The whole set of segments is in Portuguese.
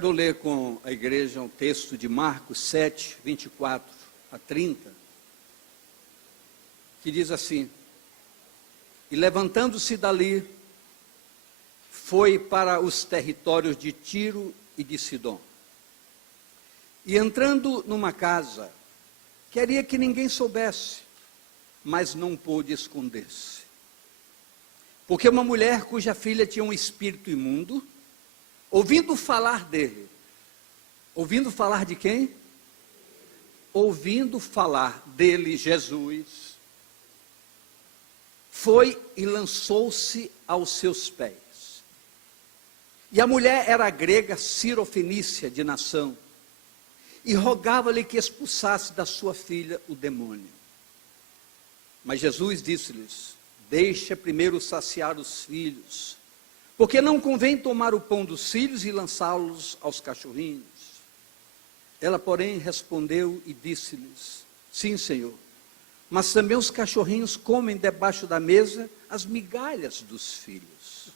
Quero ler com a igreja um texto de Marcos 7, 24 a 30, que diz assim: e levantando-se dali, foi para os territórios de Tiro e de Sidom. E entrando numa casa, queria que ninguém soubesse, mas não pôde esconder-se. Porque uma mulher cuja filha tinha um espírito imundo, ouvindo falar dele, ouvindo falar de quem? Ouvindo falar dele, Jesus, foi e lançou-se aos seus pés. E a mulher era grega, cirofenícia de nação, e rogava-lhe que expulsasse da sua filha o demônio. Mas Jesus disse-lhes: deixa primeiro saciar os filhos, porque não convém tomar o pão dos filhos e lançá-los aos cachorrinhos. Ela, porém, respondeu e disse-lhes: sim, Senhor, mas também os cachorrinhos comem debaixo da mesa as migalhas dos filhos.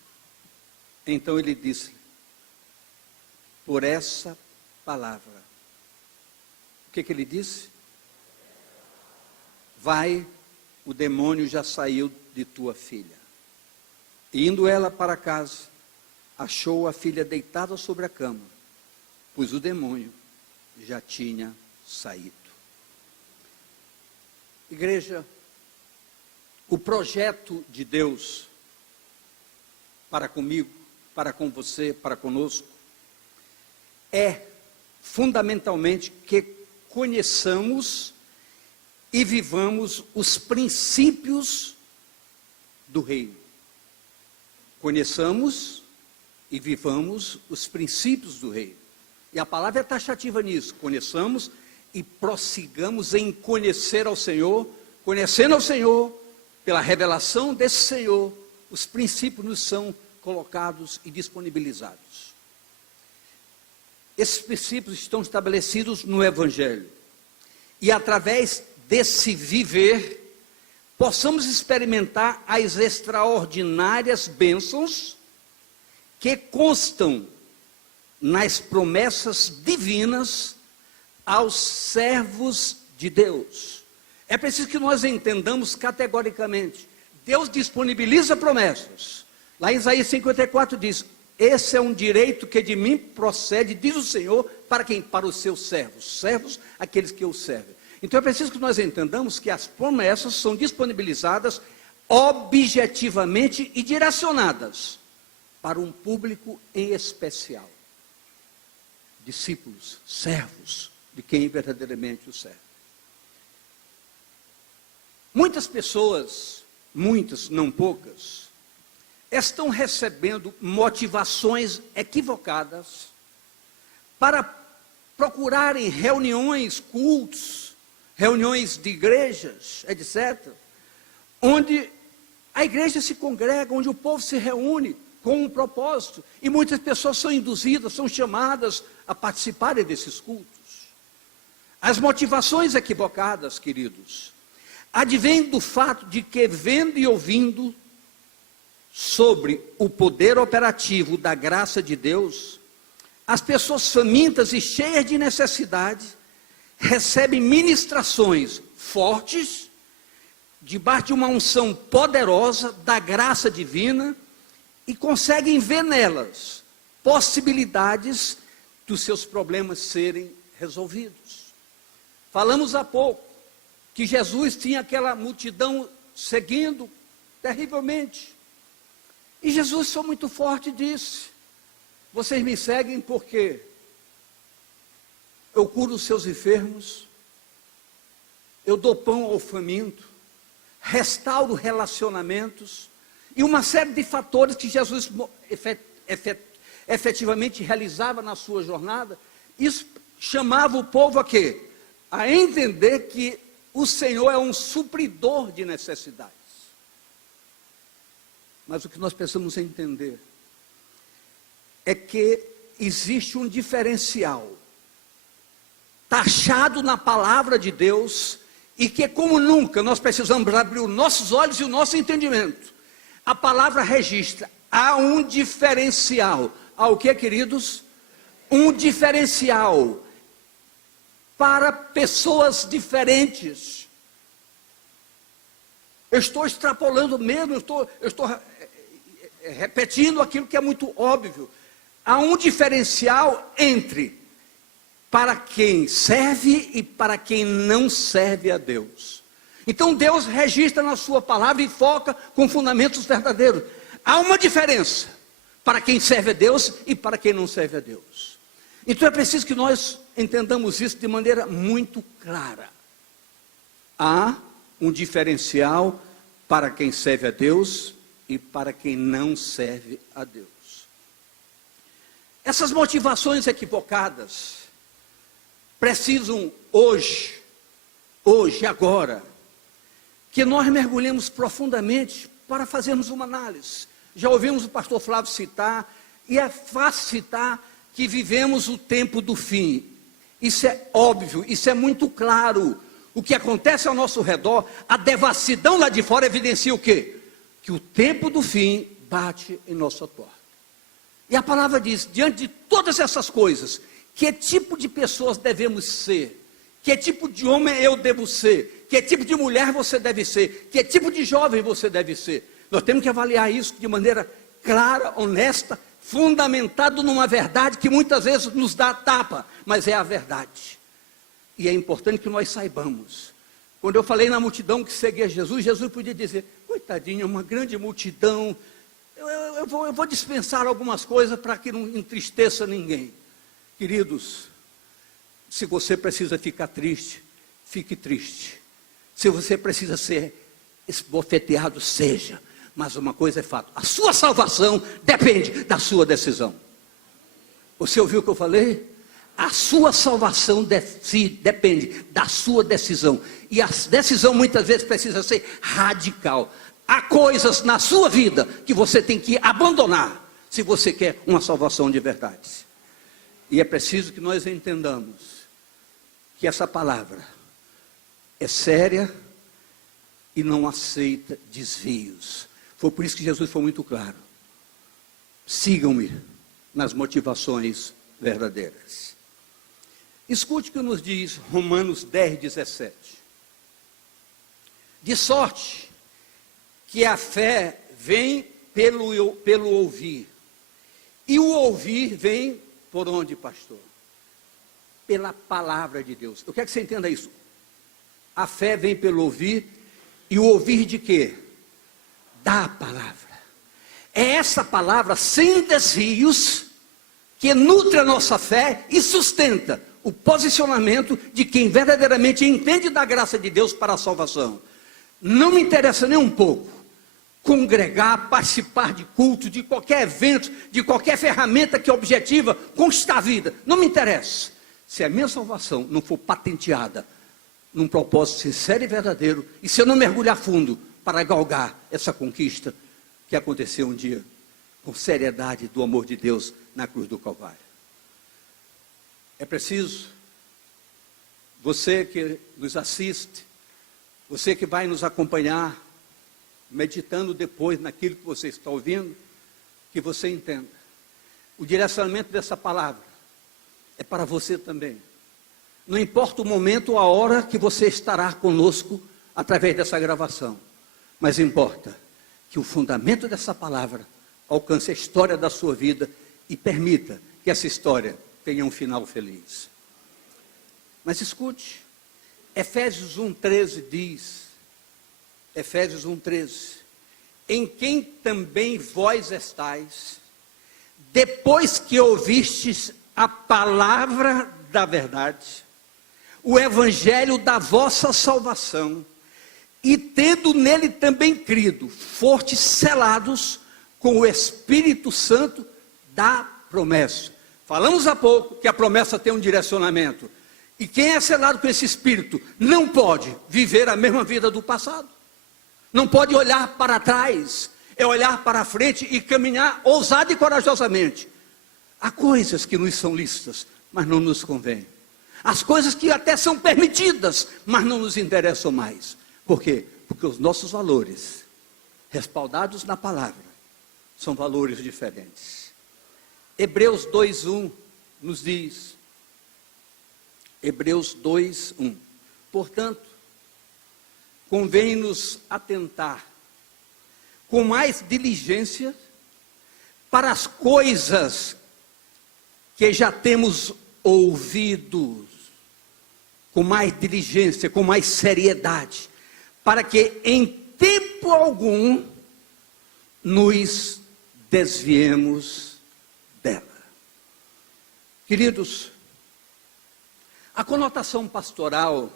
Então ele disse-lhe: por essa palavra. O que ele disse? Vai, o demônio já saiu de tua filha. E indo ela para casa, achou a filha deitada sobre a cama, pois o demônio já tinha saído. Igreja, o projeto de Deus para comigo, para com você, para conosco, é fundamentalmente que conheçamos e vivamos os princípios do reino. Conheçamos e vivamos os princípios do reino. E a palavra é taxativa nisso. Conheçamos e prossigamos em conhecer ao Senhor, conhecendo ao Senhor, pela revelação desse Senhor, os princípios nos são colocados e disponibilizados. Esses princípios estão estabelecidos no Evangelho. E através desse viver, possamos experimentar as extraordinárias bênçãos que constam nas promessas divinas aos servos de Deus. É preciso que nós entendamos categoricamente. Deus disponibiliza promessas. Lá em Isaías 54 diz: esse é um direito que de mim procede, diz o Senhor, para quem? Para os seus servos. Servos, aqueles que o servem. Então é preciso que nós entendamos que as promessas são disponibilizadas objetivamente e direcionadas para um público em especial. Discípulos, servos, de quem verdadeiramente o serve. Muitas pessoas, muitas, não poucas, estão recebendo motivações equivocadas para procurarem reuniões, cultos, reuniões de igrejas, etc., onde a igreja se congrega, onde o povo se reúne com um propósito, e muitas pessoas são induzidas, são chamadas a participarem desses cultos. As motivações equivocadas, queridos, advêm do fato de que, vendo e ouvindo sobre o poder operativo da graça de Deus, as pessoas famintas e cheias de necessidade recebem ministrações fortes, debaixo de uma unção poderosa da graça divina, e conseguem ver nelas possibilidades dos seus problemas serem resolvidos. Falamos há pouco que Jesus tinha aquela multidão seguindo terrivelmente. E Jesus foi muito forte e disse: vocês me seguem porque eu curo os seus enfermos, eu dou pão ao faminto, restauro relacionamentos, e uma série de fatores que Jesus efetivamente realizava na sua jornada. Isso chamava o povo a quê? A entender que o Senhor é um supridor de necessidades. Mas o que nós precisamos entender é que existe um diferencial taxado na palavra de Deus, e que, como nunca, nós precisamos abrir os nossos olhos e o nosso entendimento. A palavra registra, há um diferencial. Ao que, queridos? um diferencial para pessoas diferentes. Eu estou extrapolando mesmo, eu estou repetindo aquilo que é muito óbvio. Há um diferencial entre para quem serve e para quem não serve a Deus. Então Deus registra na sua palavra e foca com fundamentos verdadeiros. Há uma diferença para quem serve a Deus e para quem não serve a Deus. Então é preciso que nós entendamos isso de maneira muito clara. Há um diferencial para quem serve a Deus e para quem não serve a Deus. Essas motivações equivocadas precisam hoje, agora, que nós mergulhemos profundamente para fazermos uma análise. Já ouvimos o pastor Flávio citar, e é fácil citar que vivemos o tempo do fim. Isso é óbvio, isso é muito claro. O que acontece ao nosso redor, a devassidão lá de fora evidencia o quê? Que o tempo do fim bate em nossa porta. E a palavra diz, diante de todas essas coisas, que tipo de pessoas devemos ser? Que tipo de homem eu devo ser? Que tipo de mulher você deve ser? Que tipo de jovem você deve ser? Nós temos que avaliar isso de maneira clara, honesta, fundamentado numa verdade que muitas vezes nos dá tapa, mas é a verdade. E é importante que nós saibamos. Quando eu falei na multidão que seguia Jesus, Jesus podia dizer, coitadinho, uma grande multidão, eu vou dispensar algumas coisas para que não entristeça ninguém. Queridos, se você precisa ficar triste, fique triste. Se você precisa ser esbofeteado, seja. Mas uma coisa é fato, a sua salvação depende da sua decisão. Você ouviu o que eu falei? A sua salvação depende da sua decisão. E a decisão muitas vezes precisa ser radical. Há coisas na sua vida que você tem que abandonar, se você quer uma salvação de verdade. E é preciso que nós entendamos que essa palavra é séria e não aceita desvios. Foi por isso que Jesus foi muito claro. Sigam-me nas motivações verdadeiras. Escute o que nos diz Romanos 10, 17. De sorte que a fé vem pelo ouvir. E o ouvir vem por onde, pastor? Pela palavra de Deus. Eu quero que você entenda isso. A fé vem pelo ouvir. E o ouvir de quê? Da palavra. É essa palavra sem desvios que nutre a nossa fé e sustenta o posicionamento de quem verdadeiramente entende da graça de Deus para a salvação. Não me interessa nem um pouco congregar, participar de culto, de qualquer evento, de qualquer ferramenta que objetiva conquistar a vida. Não me interessa. Se a minha salvação não for patenteada num propósito sincero e verdadeiro, e se eu não mergulhar fundo para galgar essa conquista que aconteceu um dia, com seriedade do amor de Deus na cruz do Calvário. É preciso, você que nos assiste, você que vai nos acompanhar, meditando depois naquilo que você está ouvindo, que você entenda. O direcionamento dessa palavra é para você também. Não importa o momento ou a hora que você estará conosco através dessa gravação, mas importa que o fundamento dessa palavra alcance a história da sua vida e permita que essa história tenha um final feliz. Mas escute, Efésios 1,13 diz, Efésios 1,13, em quem também vós estáis, depois que ouvistes a palavra da verdade, o evangelho da vossa salvação, e tendo nele também crido, fostes selados com o Espírito Santo da promessa. Falamos há pouco que a promessa tem um direcionamento, e quem é selado com esse Espírito não pode viver a mesma vida do passado, não pode olhar para trás, é olhar para frente e caminhar ousado e corajosamente. Há coisas que nos são lícitas, mas não nos convém. As coisas que até são permitidas, mas não nos interessam mais. Por quê? Porque os nossos valores, respaldados na palavra, são valores diferentes. Hebreus 2:1 nos diz, Hebreus 2:1, portanto, convém-nos atentar com mais diligência para as coisas que já temos ouvido, com mais diligência, com mais seriedade, para que em tempo algum nos desviemos dela. Queridos, a conotação pastoral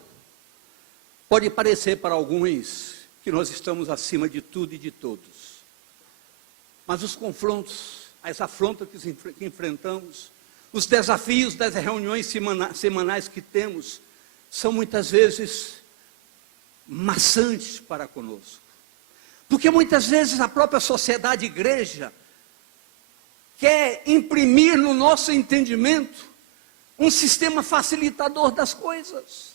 pode parecer para alguns que nós estamos acima de tudo e de todos. Mas os confrontos, as afrontas que enfrentamos, os desafios das reuniões semanais que temos, são muitas vezes maçantes para conosco. Porque muitas vezes a própria sociedade igreja quer imprimir no nosso entendimento um sistema facilitador das coisas.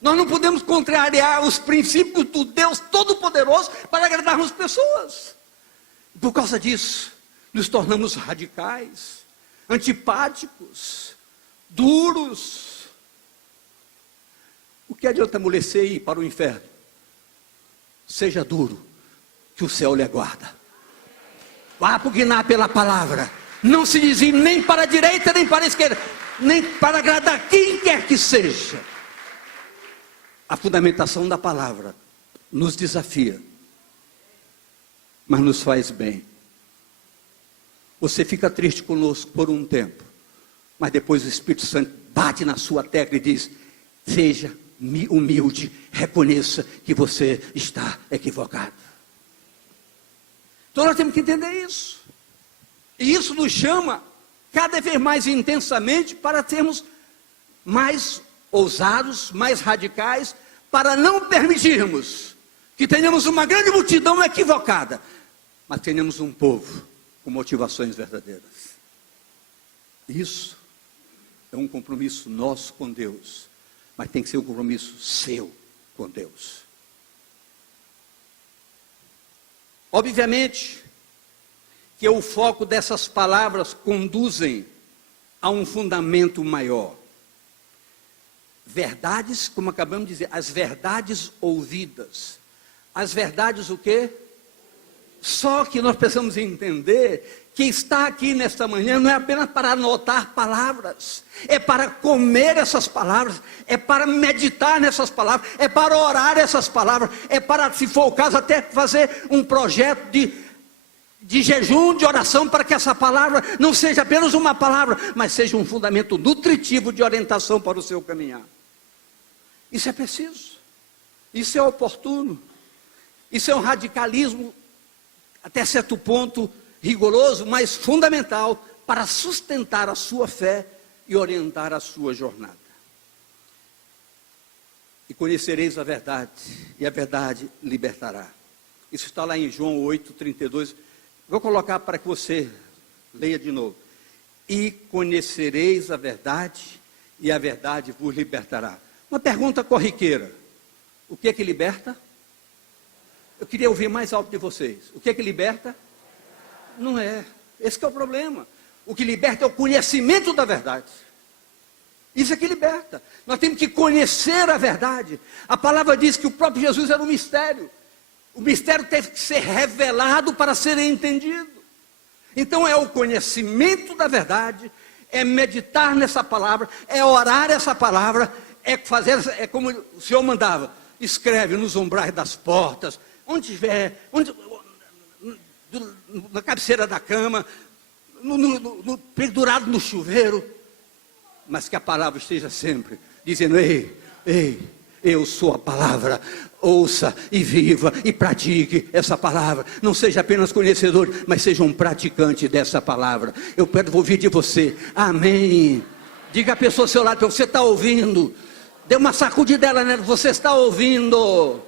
Nós não podemos contrariar os princípios do Deus Todo-Poderoso para agradarmos pessoas. Por causa disso, nos tornamos radicais, antipáticos, duros. O que adianta amolecer e ir para o inferno? Seja duro, que o céu lhe aguarda. Vá pugnar pela palavra. Não se desvie nem para a direita, nem para a esquerda, nem para agradar quem quer que seja. A fundamentação da palavra nos desafia, mas nos faz bem. Você fica triste conosco por um tempo, mas depois o Espírito Santo bate na sua tecla e diz: seja humilde, reconheça que você está equivocado. Então nós temos que entender isso. E isso nos chama cada vez mais intensamente para sermos mais ousados, mais radicais, para não permitirmos que tenhamos uma grande multidão equivocada, mas tenhamos um povo com motivações verdadeiras. Isso é um compromisso nosso com Deus, mas tem que ser um compromisso seu com Deus. Obviamente que o foco dessas palavras conduzem a um fundamento maior. Verdades, como acabamos de dizer, as verdades ouvidas. As verdades o quê? Só que nós precisamos entender que estar aqui nesta manhã não é apenas para anotar palavras, é para comer essas palavras, é para meditar nessas palavras, é para orar essas palavras, é para, se for o caso, até fazer um projeto de jejum, de oração, para que essa palavra não seja apenas uma palavra, mas seja um fundamento nutritivo de orientação para o seu caminhar. Isso é preciso, isso é oportuno, isso é um radicalismo até certo ponto rigoroso, mas fundamental para sustentar a sua fé e orientar a sua jornada. E conhecereis a verdade, e a verdade libertará. Isso está lá em João 8:32. Vou colocar para que você leia de novo. E conhecereis a verdade, e a verdade vos libertará. Uma pergunta corriqueira: o que é que liberta? Eu queria ouvir mais alto de vocês. O que é que liberta? Não é. Esse que é o problema. O que liberta é o conhecimento da verdade. Isso é que liberta. Nós temos que conhecer a verdade. A palavra diz que o próprio Jesus era um mistério. O mistério teve que ser revelado para ser entendido. Então é o conhecimento da verdade, é meditar nessa palavra, é orar essa palavra, é fazer, é como o Senhor mandava: escreve nos umbrais das portas, onde tiver, na cabeceira da cama, pendurado no chuveiro, mas que a palavra esteja sempre dizendo: ei, eu sou a palavra, ouça e viva e pratique essa palavra. Não seja apenas conhecedor, mas seja um praticante dessa palavra. Eu quero ouvir de você, amém. Diga à pessoa ao seu lado: você está ouvindo? Dê uma sacudidela nela, você está ouvindo?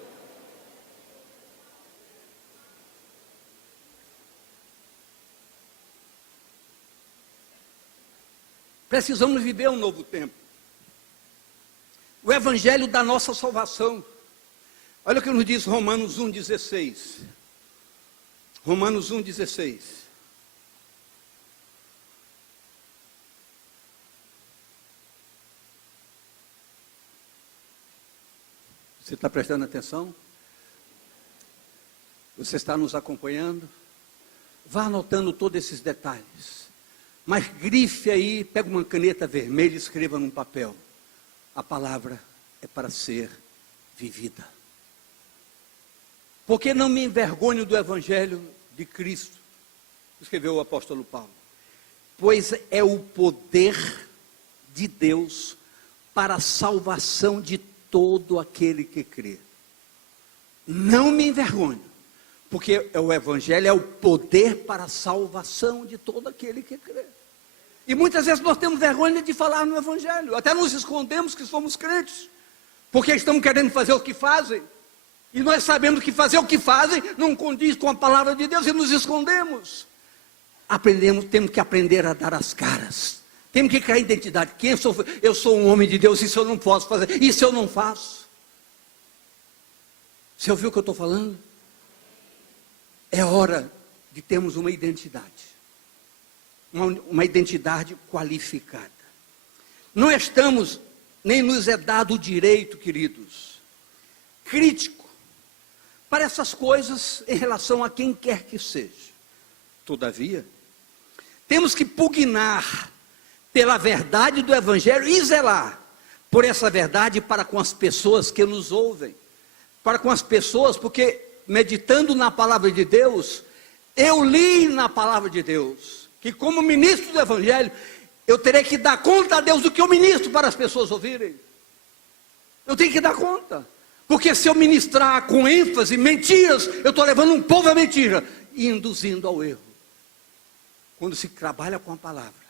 Precisamos viver um novo tempo. O evangelho da nossa salvação. Olha o que nos diz Romanos 1,16. Romanos 1,16. Você está prestando atenção? Você está nos acompanhando? Vá anotando todos esses detalhes. Mas grife aí, pega uma caneta vermelha e escreva num papel. A palavra é para ser vivida. Porque não me envergonho do Evangelho de Cristo, escreveu o apóstolo Paulo. Pois é o poder de Deus para a salvação de todo aquele que crê. Não me envergonho, porque o Evangelho é o poder para a salvação de todo aquele que crê. E muitas vezes nós temos vergonha de falar no Evangelho, até nos escondemos que somos crentes, porque estamos querendo fazer o que fazem, e nós sabemos que fazer o que fazem não condiz com a palavra de Deus, e nos escondemos. Temos que aprender a dar as caras, temos que criar identidade. Quem sou eu? Sou um homem de Deus, isso eu não posso fazer, isso eu não faço. Você ouviu o que eu estou falando? É hora de termos uma identidade. Uma identidade qualificada. Não estamos, nem nos é dado o direito, queridos, crítico, para essas coisas em relação a quem quer que seja. Todavia, temos que pugnar pela verdade do Evangelho e zelar por essa verdade para com as pessoas que nos ouvem. Para com as pessoas, porque meditando na palavra de Deus, eu li na palavra de Deus, que como ministro do Evangelho, eu terei que dar conta a Deus do que eu ministro para as pessoas ouvirem. Eu tenho que dar conta, porque se eu ministrar com ênfase, mentiras, eu estou levando um povo à mentira, e induzindo ao erro. Quando se trabalha com a palavra,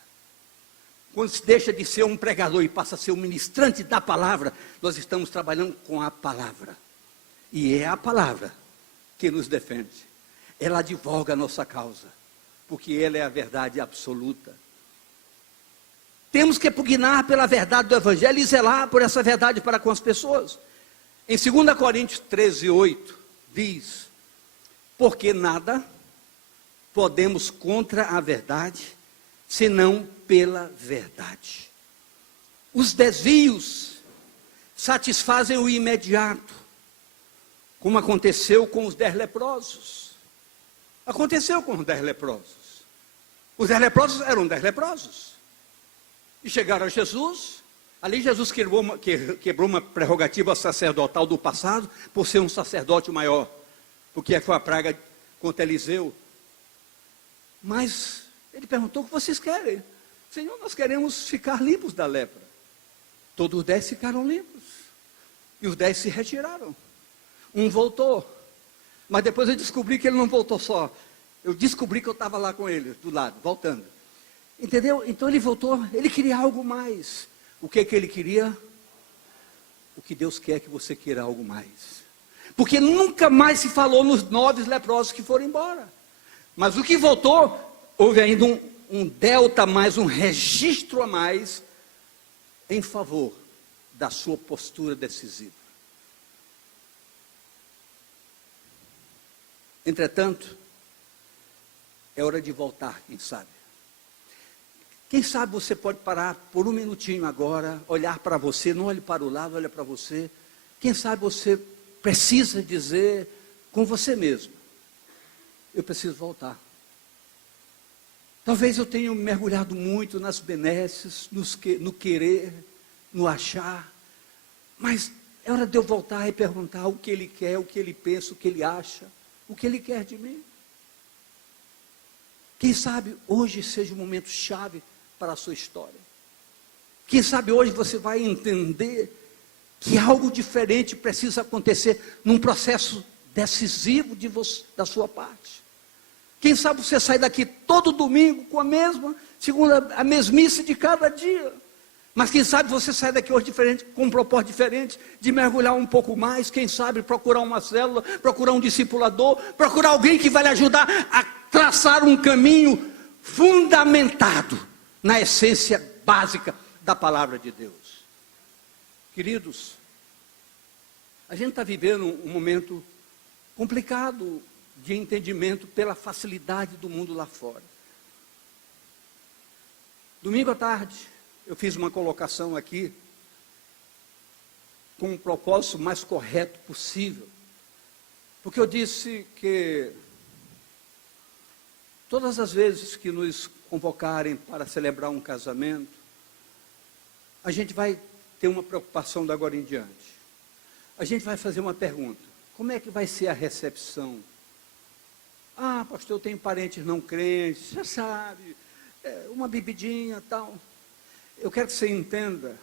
quando se deixa de ser um pregador e passa a ser um ministrante da palavra, nós estamos trabalhando com a palavra, e é a palavra que nos defende, ela advoga a nossa causa, porque ela é a verdade absoluta. Temos que pugnar pela verdade do Evangelho e zelar por essa verdade para com as pessoas. Em 2 Coríntios 13:8 diz: porque nada podemos contra a verdade, senão pela verdade. Os desvios satisfazem o imediato, como aconteceu com os 10 leprosos. Aconteceu com os 10 leprosos. Os 10 leprosos eram 10 leprosos. E chegaram a Jesus. Ali Jesus quebrou uma prerrogativa sacerdotal do passado, por ser um sacerdote maior, porque foi a praga contra Eliseu. Mas ele perguntou: o que vocês querem? Senhor, nós queremos ficar limpos da lepra. Todos os 10 ficaram limpos. E os 10 se retiraram. Um voltou. Mas depois eu descobri que ele não voltou só. Eu descobri que eu estava lá com ele, do lado, voltando. Entendeu? Então ele voltou, ele queria algo mais. O que ele queria? O que Deus quer que você queira algo mais. Porque nunca mais se falou nos 9 leprosos que foram embora. Mas o que voltou, houve ainda um delta a mais, um registro a mais, em favor da sua postura decisiva. Entretanto, é hora de voltar, quem sabe. Quem sabe você pode parar por um minutinho agora, olhar para você, não olhe para o lado, olhe para você. Quem sabe você precisa dizer com você mesmo: eu preciso voltar. Talvez eu tenha mergulhado muito nas benesses, no querer, no achar, mas é hora de eu voltar e perguntar o que ele quer, o que ele pensa, o que ele acha, o que ele quer de mim. Quem sabe hoje seja um momento chave para a sua história. Quem sabe hoje você vai entender que algo diferente precisa acontecer num processo decisivo da sua parte. Quem sabe você sai daqui todo domingo com a mesmice de cada dia. Mas quem sabe você sai daqui hoje diferente, com um propósito diferente, de mergulhar um pouco mais, quem sabe procurar uma célula, procurar um discipulador, procurar alguém que vai lhe ajudar a traçar um caminho fundamentado na essência básica da palavra de Deus. Queridos, a gente está vivendo um momento complicado de entendimento pela facilidade do mundo lá fora. Domingo à tarde, eu fiz uma colocação aqui, com o propósito mais correto possível. Porque eu disse que todas as vezes que nos convocarem para celebrar um casamento, a gente vai ter uma preocupação da agora em diante. A gente vai fazer uma pergunta: como é que vai ser a recepção? Ah, pastor, eu tenho parentes não crentes, já sabe, uma bebidinha e tal. Eu quero que você entenda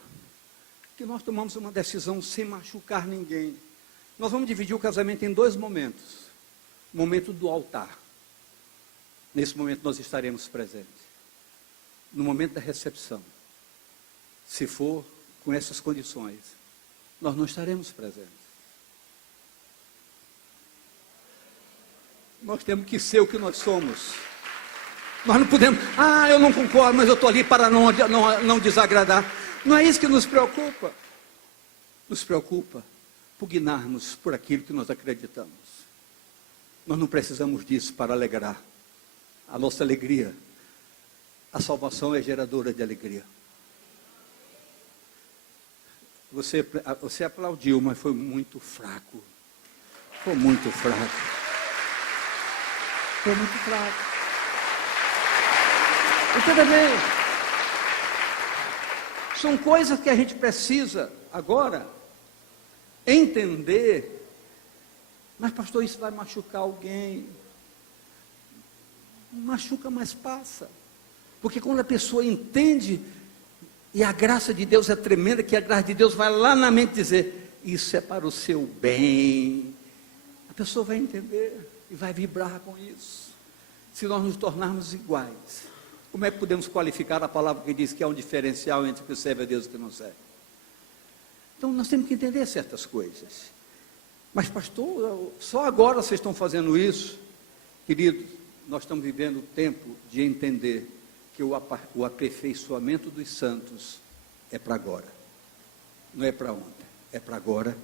que nós tomamos uma decisão sem machucar ninguém. Nós vamos dividir o casamento em 2 momentos. O momento do altar. Nesse momento nós estaremos presentes. No momento da recepção, se for com essas condições, nós não estaremos presentes. Nós temos que ser o que nós somos. Nós não podemos, eu não concordo, mas eu estou ali para não desagradar. Não é isso que nos preocupa. Nos preocupa pugnarmos por aquilo que nós acreditamos. Nós não precisamos disso para alegrar. A nossa alegria, a salvação é geradora de alegria. Você aplaudiu, mas foi muito fraco. Foi muito fraco. Foi muito fraco. Entenda bem, são coisas que a gente precisa agora entender. Mas pastor, isso vai machucar alguém. Machuca, mas passa. Porque quando a pessoa entende, e a graça de Deus é tremenda, que a graça de Deus vai lá na mente dizer, isso é para o seu bem. A pessoa vai entender e vai vibrar com isso. Se nós nos tornarmos iguais, como é que podemos qualificar a palavra que diz que há um diferencial entre o que serve a Deus e o que não serve? Então nós temos que entender certas coisas. Mas pastor, só agora vocês estão fazendo isso? Queridos, nós estamos vivendo o tempo de entender que o aperfeiçoamento dos santos é para agora. Não é para ontem, é para agora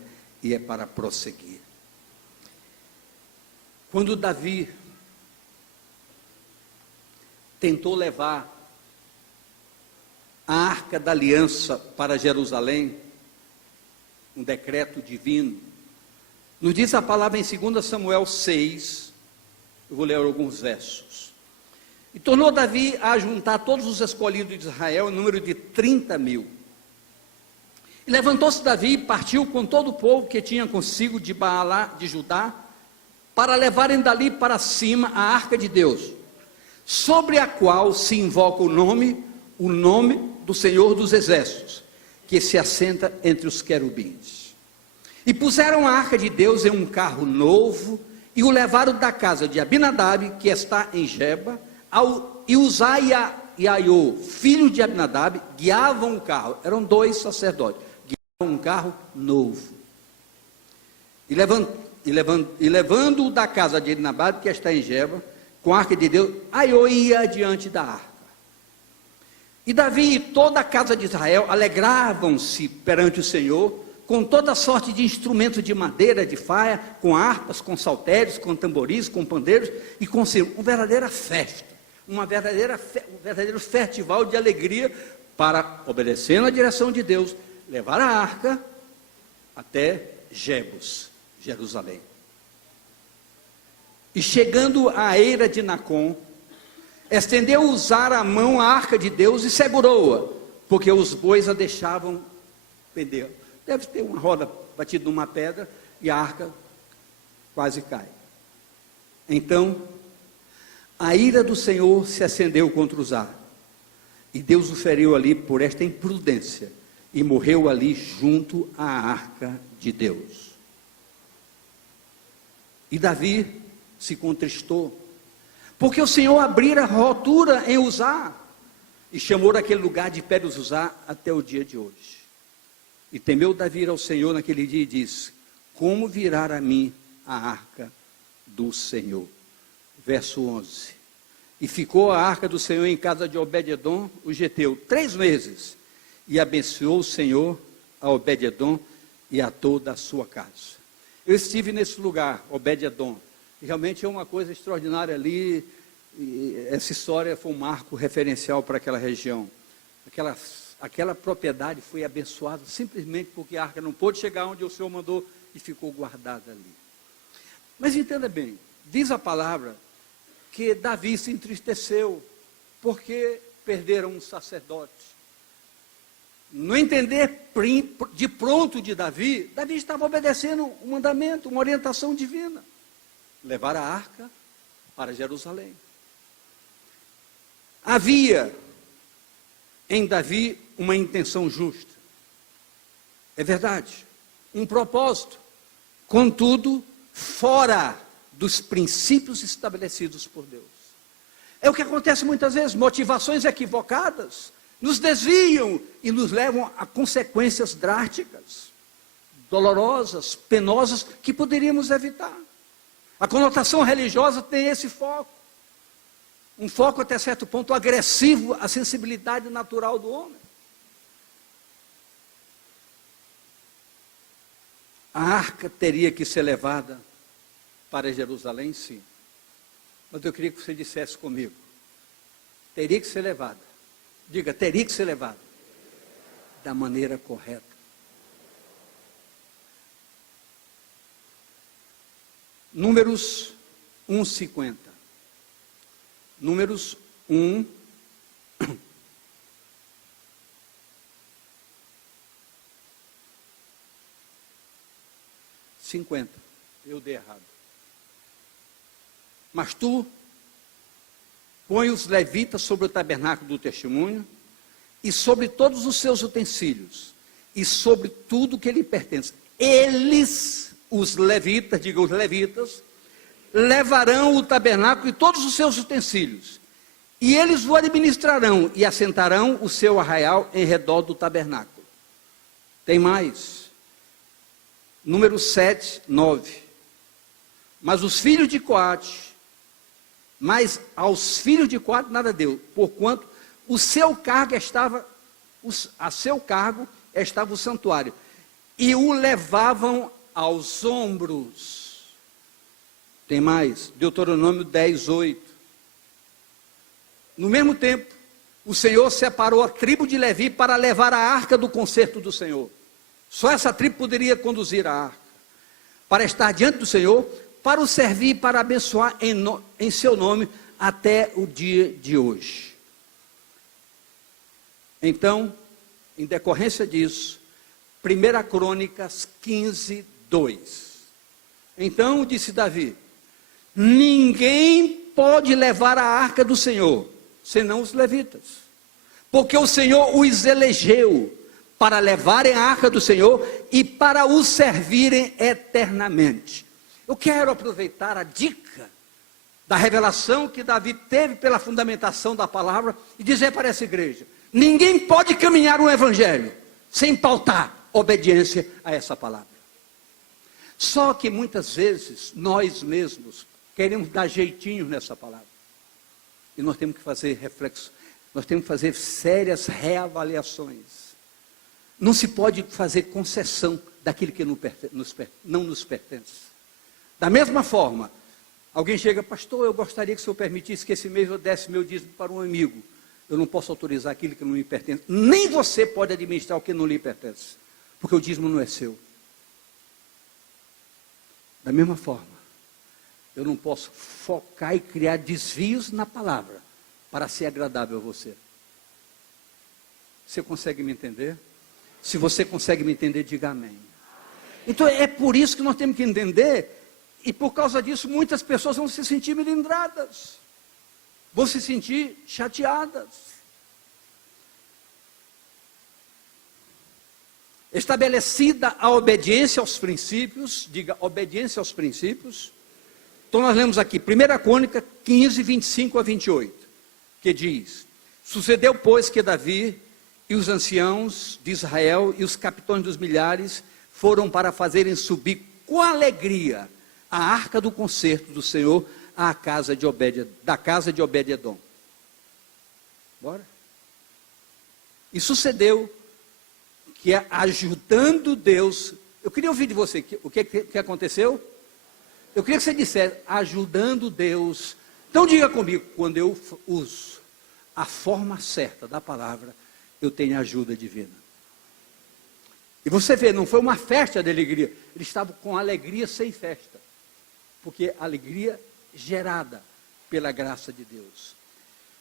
e é para prosseguir. Quando Davi tentou levar a Arca da Aliança para Jerusalém, um decreto divino, nos diz a palavra em 2 Samuel 6, eu vou ler alguns versos. E tornou Davi a juntar todos os escolhidos de Israel, em número de 30.000. E levantou-se Davi e partiu com todo o povo que tinha consigo de Baalá, de Judá, para levarem dali para cima a Arca de Deus, sobre a qual se invoca o nome do Senhor dos Exércitos, que se assenta entre os querubins. E puseram a Arca de Deus em um carro novo, e o levaram da casa de Abinadab, que está em Geba, e Uzai e Aiô, filho de Abinadab, guiavam o carro. Eram 2 sacerdotes, guiavam um carro novo. E levando-o da casa de Abinadab, que está em Geba, com a Arca de Deus, Aiô ia adiante da arca. E Davi e toda a casa de Israel alegravam-se perante o Senhor, com toda sorte de instrumentos de madeira, de faia, com harpas, com saltérios, com tamboris, com pandeiros e com ciro. Uma verdadeira festa, um verdadeiro festival de alegria, para, obedecendo a direção de Deus, levar a arca até Jebus, Jerusalém. E chegando à eira de Nacon, estendeu Uzá a mão à arca de Deus e segurou-a, porque os bois a deixavam pender. Deve ter uma roda batida numa pedra e a arca quase cai. Então, a ira do Senhor se acendeu contra Uzá, e Deus o feriu ali por esta imprudência, e morreu ali junto à arca de Deus. E Davi se contristou, porque o Senhor abrira rotura em Uzá, e chamou aquele lugar de Pérez Uzá até o dia de hoje. E temeu Davi ao Senhor naquele dia e disse, como virá a mim a arca do Senhor? Verso 11, e ficou a arca do Senhor em casa de Obed-edom, o geteu, 3 meses, e abençoou o Senhor a Obed-edom e a toda a sua casa. Eu estive nesse lugar, Obed-edom, e realmente é uma coisa extraordinária ali, e essa história foi um marco referencial para aquela região, aquelas aquela propriedade foi abençoada simplesmente porque a arca não pôde chegar onde o Senhor mandou e ficou guardada ali. Mas entenda bem, diz a palavra que Davi se entristeceu porque perderam um sacerdote. No entender de pronto de Davi, Davi estava obedecendo um mandamento, uma orientação divina. Levar a arca para Jerusalém. Havia em Davi uma intenção justa. É verdade. Um propósito. Contudo, fora dos princípios estabelecidos por Deus. É o que acontece muitas vezes. Motivações equivocadas nos desviam e nos levam a consequências drásticas, dolorosas, penosas, que poderíamos evitar. A conotação religiosa tem esse foco. Um foco até certo ponto agressivo à sensibilidade natural do homem. A arca teria que ser levada para Jerusalém, sim. Mas eu queria que você dissesse comigo. Teria que ser levada. Diga, teria que ser levada. Da maneira correta. Números 1:50. Números 1. Eu dei errado. Mas tu põe os levitas sobre o tabernáculo do testemunho e sobre todos os seus utensílios e sobre tudo que lhe pertence. Eles, os levitas, diga os levitas, levarão o tabernáculo e todos os seus utensílios, e eles o administrarão e assentarão o seu arraial em redor do tabernáculo. Tem mais. Número 7, 9. Mas os filhos de Coate, mas aos filhos de Coate nada deu, porquanto o seu cargo estava, a seu cargo estava o santuário, e o levavam aos ombros. Tem mais, Deuteronômio 10, 8. No mesmo tempo, o Senhor separou a tribo de Levi para levar a arca do concerto do Senhor. Só essa tribo poderia conduzir a arca, para estar diante do Senhor, para o servir, para abençoar em seu nome, até o dia de hoje. Então, em decorrência disso, 1 Crônicas 15, 2. Então disse Davi: ninguém pode levar a arca do Senhor, senão os levitas, porque o Senhor os elegeu para levarem a arca do Senhor e para o servirem eternamente. Eu quero aproveitar a dica da revelação que Davi teve pela fundamentação da palavra e dizer para essa igreja: ninguém pode caminhar um evangelho sem pautar obediência a essa palavra. Só que muitas vezes nós mesmos queremos dar jeitinho nessa palavra. E nós temos que fazer reflexo, nós temos que fazer sérias reavaliações. Não se pode fazer concessão daquilo que não nos pertence. Da mesma forma, alguém chega: pastor, eu gostaria que o senhor permitisse que esse mês eu desse meu dízimo para um amigo. Eu não posso autorizar aquilo que não me pertence. Nem você pode administrar o que não lhe pertence, porque o dízimo não é seu. Da mesma forma, eu não posso focar e criar desvios na palavra para ser agradável a você. Você consegue me entender? Se você consegue me entender, diga amém. Então é por isso que nós temos que entender, e por causa disso muitas pessoas vão se sentir melindradas, vão se sentir chateadas. Estabelecida a obediência aos princípios, diga obediência aos princípios. Então nós lemos aqui 1 Crônica 15, 25 a 28, que diz: sucedeu, pois, que Davi e os anciãos de Israel e os capitães dos milhares foram para fazerem subir com alegria a arca do concerto do Senhor da casa de Obed-edom. Bora? E sucedeu que, ajudando Deus, eu queria ouvir de você, o que aconteceu? Eu queria que você dissesse: ajudando Deus. Então diga comigo: quando eu uso a forma certa da palavra, eu tenho ajuda divina. E você vê, não foi uma festa de alegria, eles estavam com alegria sem festa, porque alegria gerada pela graça de Deus.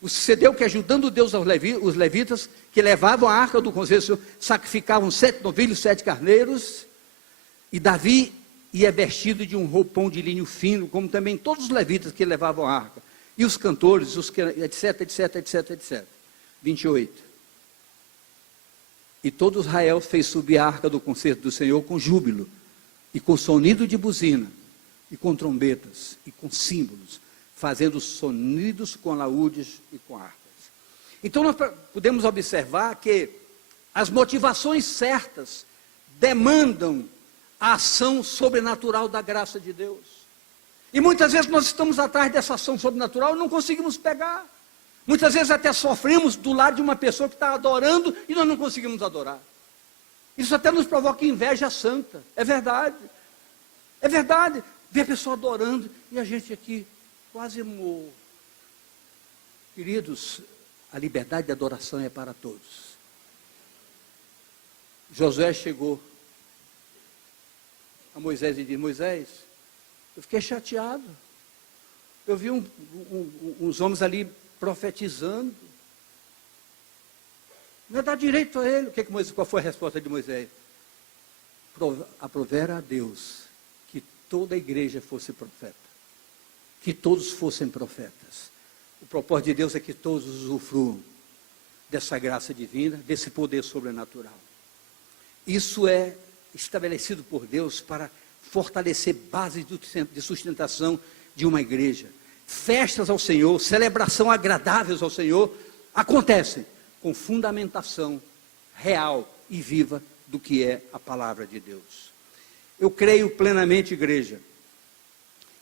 Sucedeu que, ajudando Deus aos os levitas, que levavam a arca do conselho, sacrificavam 7 novilhos, 7 carneiros, e Davi ia vestido de um roupão de linho fino, como também todos os levitas que levavam a arca, e os cantores, etc, etc, etc, etc. 28. E todo Israel fez subir a arca do concerto do Senhor com júbilo, e com sonido de buzina, e com trombetas, e com símbolos, fazendo sonidos com alaúdes e com harpas. Então nós podemos observar que as motivações certas demandam a ação sobrenatural da graça de Deus. E muitas vezes nós estamos atrás dessa ação sobrenatural e não conseguimos pegar. Muitas vezes até sofremos do lado de uma pessoa que está adorando e nós não conseguimos adorar. Isso até nos provoca inveja santa. É verdade. É verdade. Ver a pessoa adorando e a gente aqui quase morto. Queridos, a liberdade de adoração é para todos. Josué chegou a Moisés e disse: Moisés, eu fiquei chateado. Eu vi uns homens ali profetizando. Não ia dar direito a ele. Qual foi a resposta de Moisés? Aprovera a Deus que toda a igreja fosse profeta. Que todos fossem profetas. O propósito de Deus é que todos usufruam dessa graça divina, desse poder sobrenatural. Isso é estabelecido por Deus para fortalecer bases de sustentação de uma igreja. Festas ao Senhor, celebração agradáveis ao Senhor, acontecem com fundamentação real e viva do que é a palavra de Deus. Eu creio plenamente, igreja,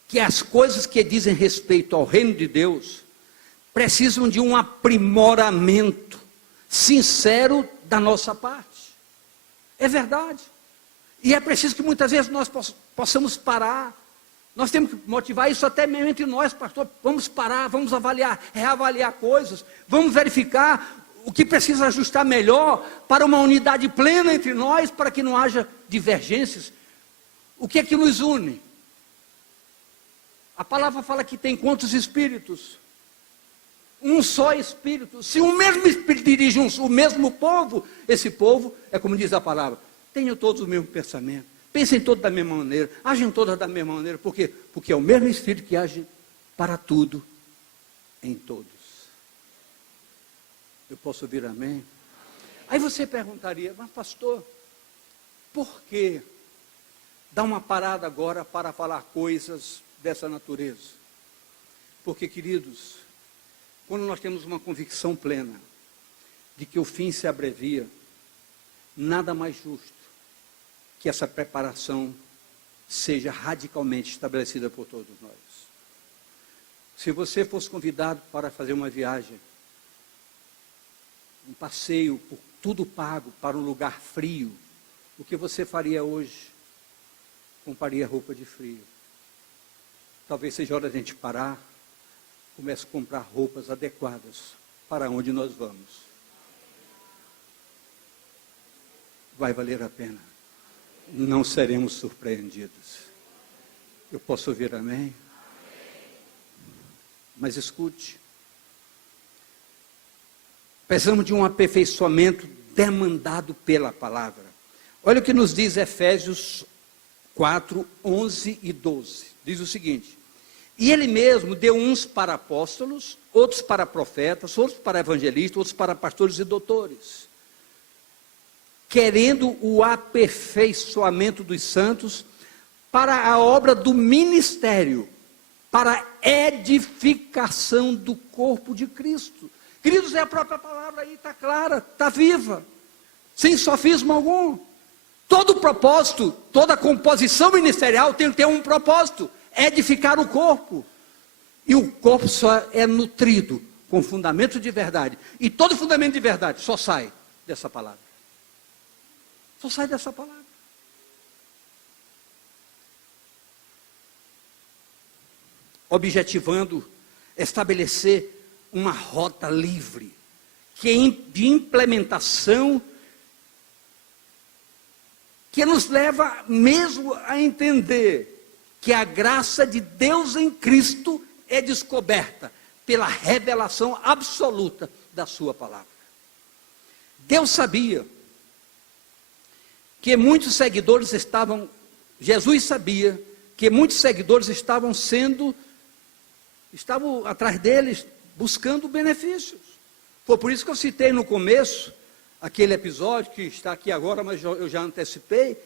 que as coisas que dizem respeito ao reino de Deus precisam de um aprimoramento sincero da nossa parte. É verdade. E é preciso que muitas vezes nós possamos parar. Nós temos que motivar isso até mesmo entre nós, pastor. Vamos parar, vamos avaliar, reavaliar coisas, vamos verificar o que precisa ajustar melhor para uma unidade plena entre nós, para que não haja divergências. O que é que nos une? A palavra fala que tem quantos espíritos? Um só espírito. Se o mesmo espírito dirige o mesmo povo, esse povo, é como diz a palavra, tenham todos o mesmo pensamento, pensem todos da mesma maneira, agem todos da mesma maneira. Por quê? Porque é o mesmo espírito que age para tudo, em todos. Eu posso ouvir amém? Aí você perguntaria, mas pastor, por que dar uma parada agora para falar coisas dessa natureza? Porque, queridos, quando nós temos uma convicção plena de que o fim se abrevia, nada mais justo que essa preparação seja radicalmente estabelecida por todos nós. Se você fosse convidado para fazer uma viagem, um passeio, por tudo pago, para um lugar frio, o que você faria hoje? Compraria roupa de frio. Talvez seja hora de a gente parar, comece a comprar roupas adequadas para onde nós vamos. Vai valer a pena. Não seremos surpreendidos. Eu posso ouvir amém? Mas escute. Precisamos de um aperfeiçoamento demandado pela palavra. Olha o que nos diz Efésios 4, 11 e 12. Diz o seguinte: e ele mesmo deu uns para apóstolos, outros para profetas, outros para evangelistas, outros para pastores e doutores, querendo o aperfeiçoamento dos santos para a obra do ministério, para a edificação do corpo de Cristo. Queridos, é a própria palavra aí, está clara, está viva, sem sofismo algum. Todo propósito, toda composição ministerial tem que ter um propósito: edificar o corpo. E o corpo só é nutrido com fundamento de verdade. E todo fundamento de verdade só sai dessa palavra. Só sai dessa palavra. Objetivando estabelecer uma rota livre, de implementação, que nos leva mesmo a entender que a graça de Deus em Cristo é descoberta pela revelação absoluta da sua palavra. Deus sabia que muitos seguidores Jesus sabia que muitos seguidores estavam atrás deles, buscando benefícios. Foi por isso que eu citei no começo, aquele episódio que está aqui agora, mas eu já antecipei,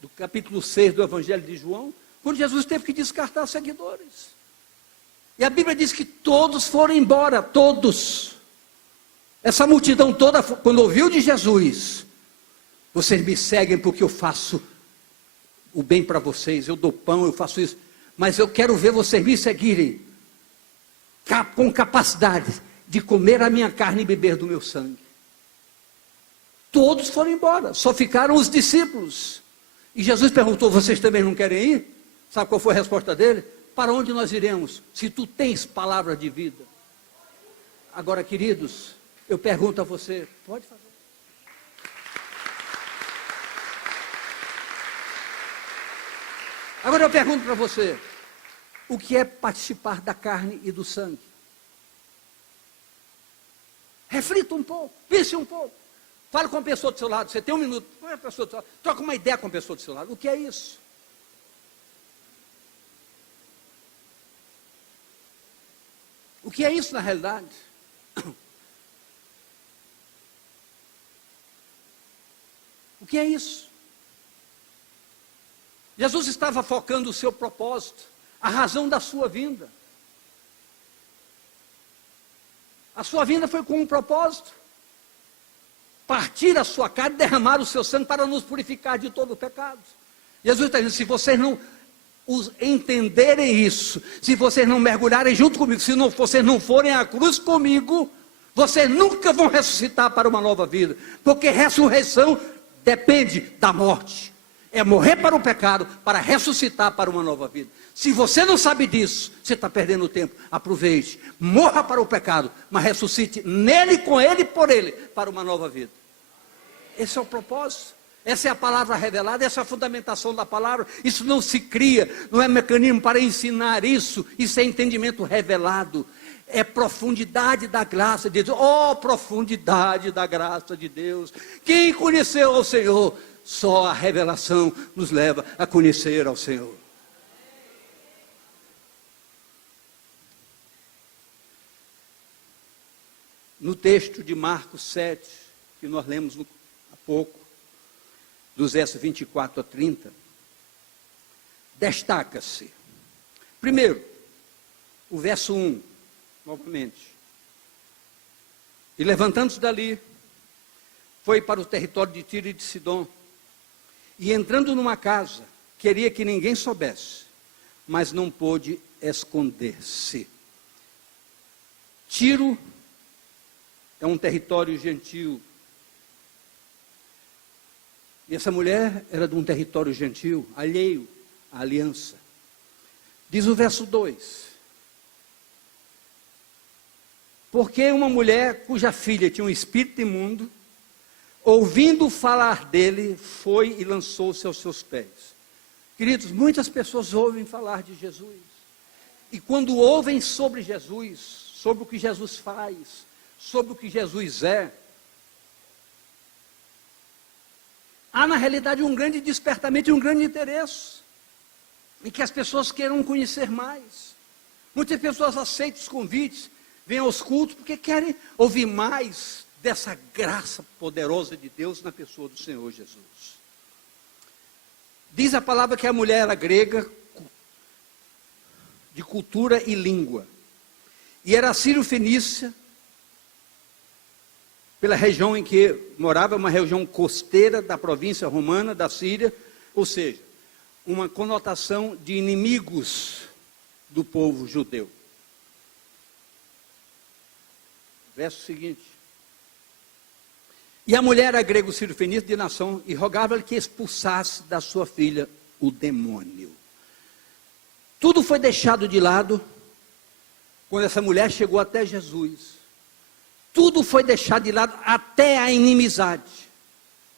do capítulo 6 do Evangelho de João, quando Jesus teve que descartar seguidores. E a Bíblia diz que todos foram embora, todos. Essa multidão toda, quando ouviu de Jesus, vocês me seguem porque eu faço o bem para vocês, eu dou pão, eu faço isso, mas eu quero ver vocês me seguirem com capacidade de comer a minha carne e beber do meu sangue. Todos foram embora, só ficaram os discípulos. E Jesus perguntou: vocês também não querem ir? Sabe qual foi a resposta dele? Para onde nós iremos, se tu tens palavra de vida? Agora, queridos, eu pergunto a você, pode fazer. Agora eu pergunto para você, o que é participar da carne e do sangue? Reflita um pouco, pense um pouco. Fale com a pessoa do seu lado, você tem um minuto, troca uma ideia com a pessoa do seu lado. O que é isso? O que é isso na realidade? O que é isso? Jesus estava focando o seu propósito, a razão da sua vinda. A sua vinda foi com um propósito: partir a sua carne, derramar o seu sangue para nos purificar de todo o pecado. Jesus está dizendo: se vocês não entenderem isso, se vocês não mergulharem junto comigo, se vocês não forem à cruz comigo, vocês nunca vão ressuscitar para uma nova vida, porque ressurreição depende da morte. É morrer para o pecado, para ressuscitar para uma nova vida. Se você não sabe disso, você está perdendo tempo. Aproveite, morra para o pecado, mas ressuscite nele, com ele e por ele, para uma nova vida. Esse é o propósito. Essa é a palavra revelada, essa é a fundamentação da palavra. Isso não se cria, não é mecanismo para ensinar isso. Isso é entendimento revelado. É profundidade da graça de Deus. Oh, profundidade da graça de Deus. Quem conheceu ao Senhor? Só a revelação nos leva a conhecer ao Senhor. No texto de Marcos 7, que nós lemos há pouco, dos versos 24 a 30, destaca-se, primeiro, o verso 1, novamente. E levantando-se dali, foi para o território de Tiro e de Sidom, e entrando numa casa, queria que ninguém soubesse, mas não pôde esconder-se. Tiro é um território gentil. E essa mulher era de um território gentil, alheio à aliança. Diz o verso 2: porque uma mulher cuja filha tinha um espírito imundo, ouvindo falar dele, foi e lançou-se aos seus pés. Queridos, muitas pessoas ouvem falar de Jesus. E quando ouvem sobre Jesus, sobre o que Jesus faz, sobre o que Jesus é, há na realidade um grande despertamento e um grande interesse em que as pessoas queiram conhecer mais. Muitas pessoas aceitam os convites, vêm aos cultos porque querem ouvir mais dessa graça poderosa de Deus na pessoa do Senhor Jesus. Diz a palavra que a mulher era grega, de cultura e língua, e era sírio-fenícia, pela região em que morava, uma região costeira da província romana, da Síria, ou seja, uma conotação de inimigos do povo judeu. Verso seguinte: e a mulher era grego sírio-fenícia de nação, e rogava-lhe que expulsasse da sua filha o demônio. Tudo foi deixado de lado, quando essa mulher chegou até Jesus. tudo foi deixado de lado, até a inimizade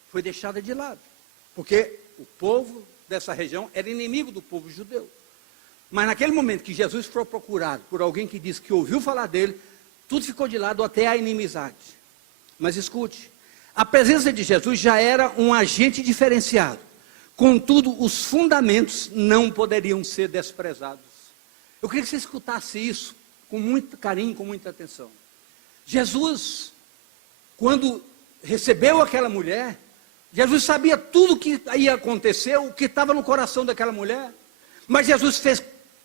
foi deixada de lado, porque o povo dessa região era inimigo do povo judeu. Mas naquele momento que Jesus foi procurado por alguém que disse que ouviu falar dele, tudo ficou de lado até a inimizade. Mas escute, a presença de Jesus já era um agente diferenciado, contudo os fundamentos não poderiam ser desprezados. Eu queria que você escutasse isso com muito carinho, com muita atenção. Jesus, quando recebeu aquela mulher, Jesus sabia tudo o que ia acontecer, o que estava no coração daquela mulher, mas Jesus fez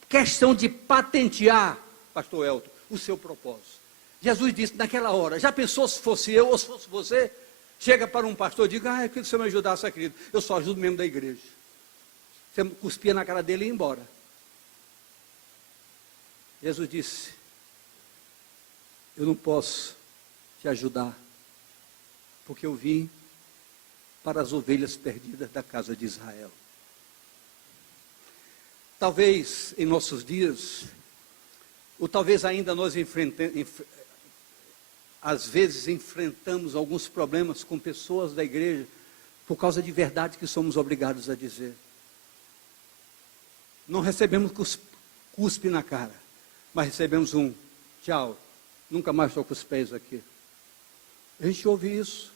questão de patentear, pastor Elton, o seu propósito. Jesus disse naquela hora, já pensou se fosse eu ou se fosse você? Chega para um pastor e diz, eu queria que você me ajudasse, querido, eu só ajudo membro da igreja. Você cuspia na cara dele e ia embora. Jesus disse, eu não posso te ajudar, porque eu vim para as ovelhas perdidas da casa de Israel. Talvez em nossos dias, ou talvez ainda nós às vezes enfrentamos alguns problemas com pessoas da igreja, por causa de verdade que somos obrigados a dizer. Não recebemos cuspe na cara, mas recebemos um tchau, nunca mais estou com os pés aqui. A gente ouve isso.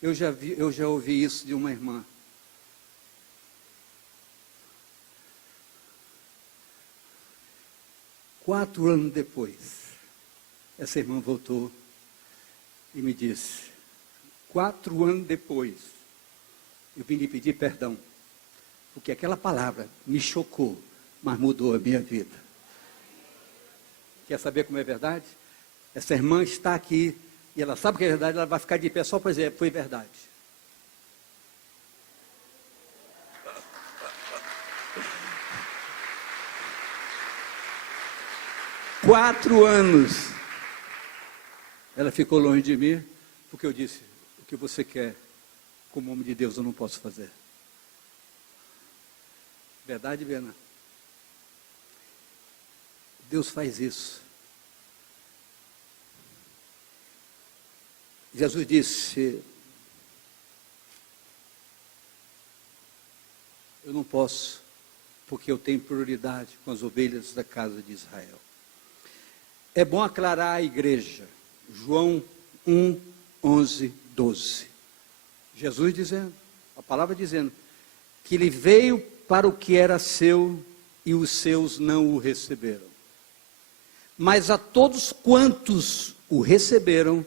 Eu já ouvi isso de uma irmã. Quatro anos depois, essa irmã voltou e me disse, 4 anos depois, eu vim lhe pedir perdão, porque aquela palavra me chocou, mas mudou a minha vida. Quer saber como é verdade? Essa irmã está aqui, e ela sabe que é verdade, ela vai ficar de pé só para dizer, foi verdade. Quatro anos, ela ficou longe de mim, porque eu disse, o que você quer, como homem de Deus, eu não posso fazer. Verdade, Bena? Deus faz isso. Jesus disse, eu não posso, porque eu tenho prioridade com as ovelhas da casa de Israel. É bom aclarar a igreja, João 1, 11, 12. Jesus dizendo, a palavra dizendo, que ele veio para o que era seu e os seus não o receberam. Mas a todos quantos o receberam,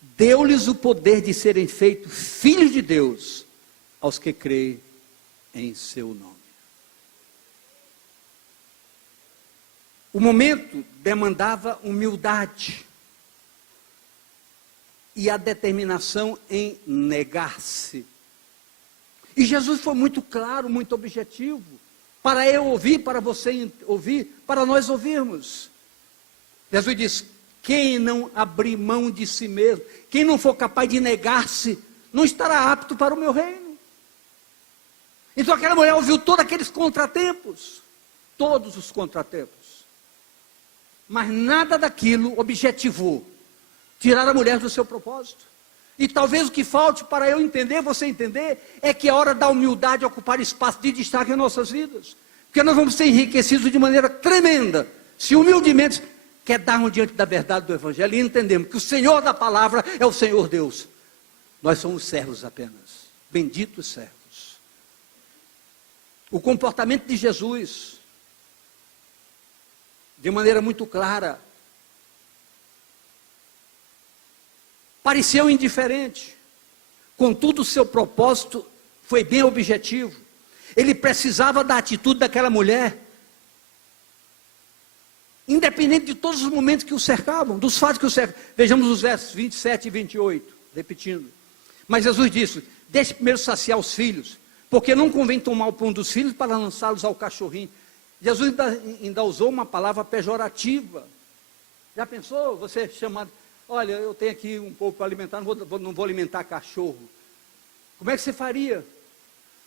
deu-lhes o poder de serem feitos filhos de Deus, aos que creem em seu nome. O momento demandava humildade e a determinação em negar-se. E Jesus foi muito claro, muito objetivo, para eu ouvir, para você ouvir, para nós ouvirmos. Jesus disse, quem não abrir mão de si mesmo, quem não for capaz de negar-se, não estará apto para o meu reino. Então aquela mulher ouviu todos aqueles contratempos, todos os contratempos. Mas nada daquilo objetivou tirar a mulher do seu propósito. E talvez o que falte para eu entender, você entender, é que é hora da humildade ocupar espaço de destaque em nossas vidas. Porque nós vamos ser enriquecidos de maneira tremenda, se humildemente quedarmos diante da verdade do Evangelho e entendemos que o Senhor da palavra é o Senhor Deus. Nós somos servos apenas, benditos servos. O comportamento de Jesus, de maneira muito clara, pareceu indiferente, contudo o seu propósito foi bem objetivo. Ele precisava da atitude daquela mulher, independente de todos os momentos que o cercavam, dos fatos que o cercavam. Vejamos os versos 27 e 28, repetindo. Mas Jesus disse, deixe primeiro saciar os filhos, porque não convém tomar o pão dos filhos para lançá-los ao cachorrinho. Jesus ainda usou uma palavra pejorativa. Já pensou, você chamando, olha, eu tenho aqui um pouco para alimentar, não vou alimentar cachorro. Como é que você faria?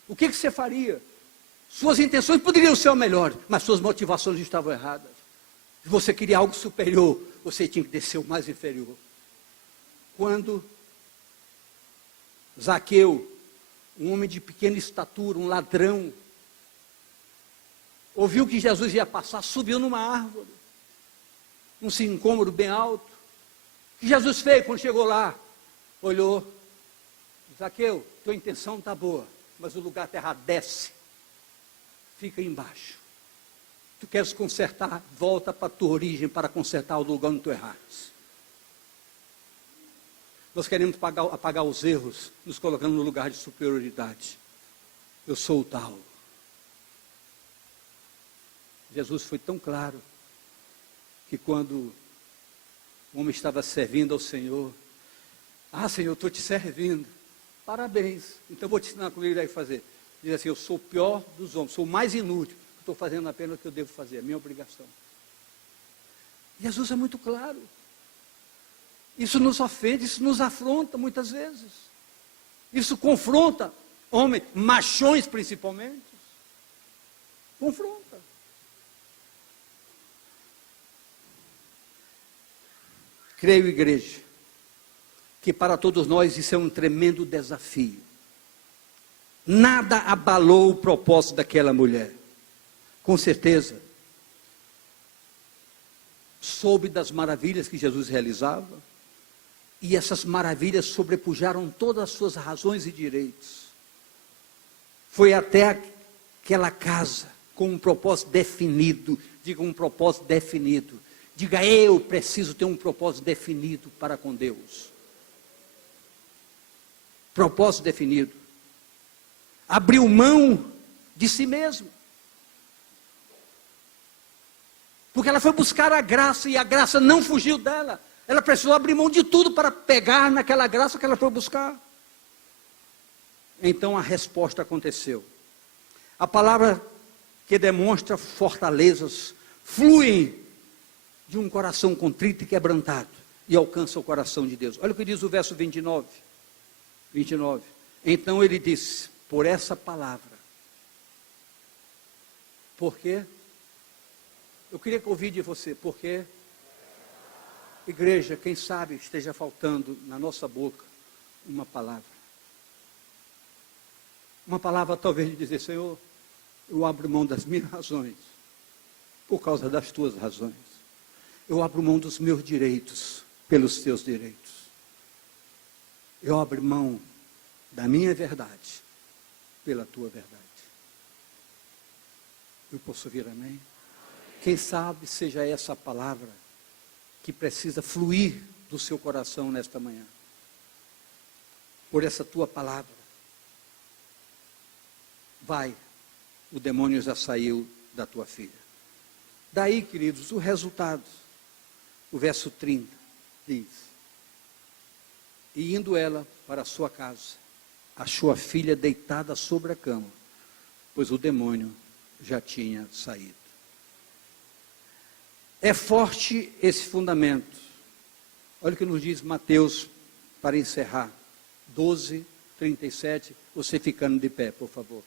O que você faria? Suas intenções poderiam ser o melhor, mas suas motivações estavam erradas. Se você queria algo superior, você tinha que descer o mais inferior. Quando Zaqueu, um homem de pequena estatura, um ladrão, ouviu que Jesus ia passar, subiu numa árvore, um sicômoro bem alto. O que Jesus fez quando chegou lá? Olhou, Zaqueu, tua intenção está boa, mas o lugar terra desce, fica embaixo. Tu queres consertar, volta para a tua origem para consertar o lugar onde tu erraste. Nós queremos apagar os erros, nos colocando no lugar de superioridade. Eu sou o tal. Jesus foi tão claro, que quando o homem estava servindo ao Senhor, Senhor, estou te servindo, parabéns, então vou te ensinar como ele deve fazer. Diz assim, eu sou o pior dos homens, sou o mais inútil, estou fazendo apenas o que eu devo fazer, a minha obrigação. Jesus é muito claro. Isso nos ofende, isso nos afronta muitas vezes. Isso confronta homens, machões principalmente. Confronta. Creio, igreja, que para todos nós isso é um tremendo desafio. Nada abalou o propósito daquela mulher. Com certeza, soube das maravilhas que Jesus realizava, e essas maravilhas sobrepujaram todas as suas razões e direitos. Foi até aquela casa com um propósito definido, diga um propósito definido. Diga, eu preciso ter um propósito definido para com Deus. Propósito definido. Abriu mão de si mesmo. Porque ela foi buscar a graça e a graça não fugiu dela. Ela precisou abrir mão de tudo para pegar naquela graça que ela foi buscar. Então a resposta aconteceu. A palavra que demonstra fortalezas flui de um coração contrito e quebrantado e alcança o coração de Deus. Olha o que diz o verso 29. Então ele disse, por essa palavra. Por quê? Eu queria que ouvir de você, por quê? Igreja, quem sabe esteja faltando na nossa boca uma palavra. Uma palavra talvez de dizer, Senhor, eu abro mão das minhas razões, por causa das tuas razões. Eu abro mão dos meus direitos, pelos teus direitos. Eu abro mão da minha verdade, pela tua verdade. Eu posso ouvir amém? Quem sabe seja essa a palavra que precisa fluir do seu coração nesta manhã. Por essa tua palavra. Vai, o demônio já saiu da tua filha. Daí, queridos, o resultado. O verso 30 diz, e indo ela para a sua casa, achou a filha deitada sobre a cama, pois o demônio já tinha saído. É forte esse fundamento. Olha o que nos diz Mateus, para encerrar, 12, 37, você ficando de pé, por favor.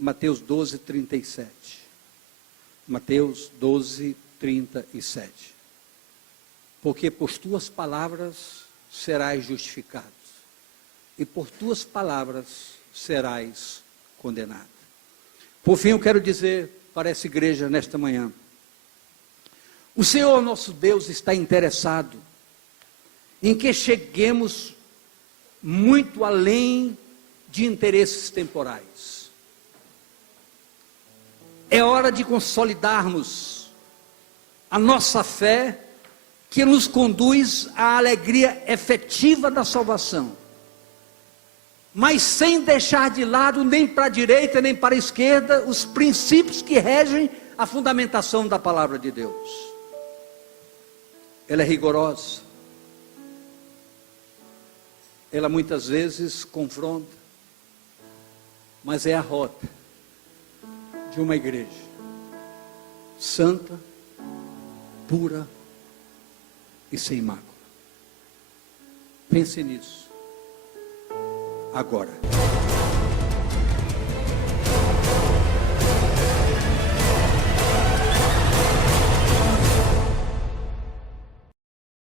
Mateus 12, 37. Mateus 12, 37. Porque por tuas palavras serás justificado, e por tuas palavras serás condenado. Por fim, eu quero dizer para essa igreja nesta manhã, o Senhor nosso Deus está interessado em que cheguemos muito além de interesses temporais. É hora de consolidarmos a nossa fé que nos conduz à alegria efetiva da salvação, mas sem deixar de lado nem para a direita nem para a esquerda os princípios que regem a fundamentação da palavra de Deus. Ela é rigorosa, ela muitas vezes confronta, mas é a rota de uma igreja santa, pura e sem mácula. Pense nisso agora.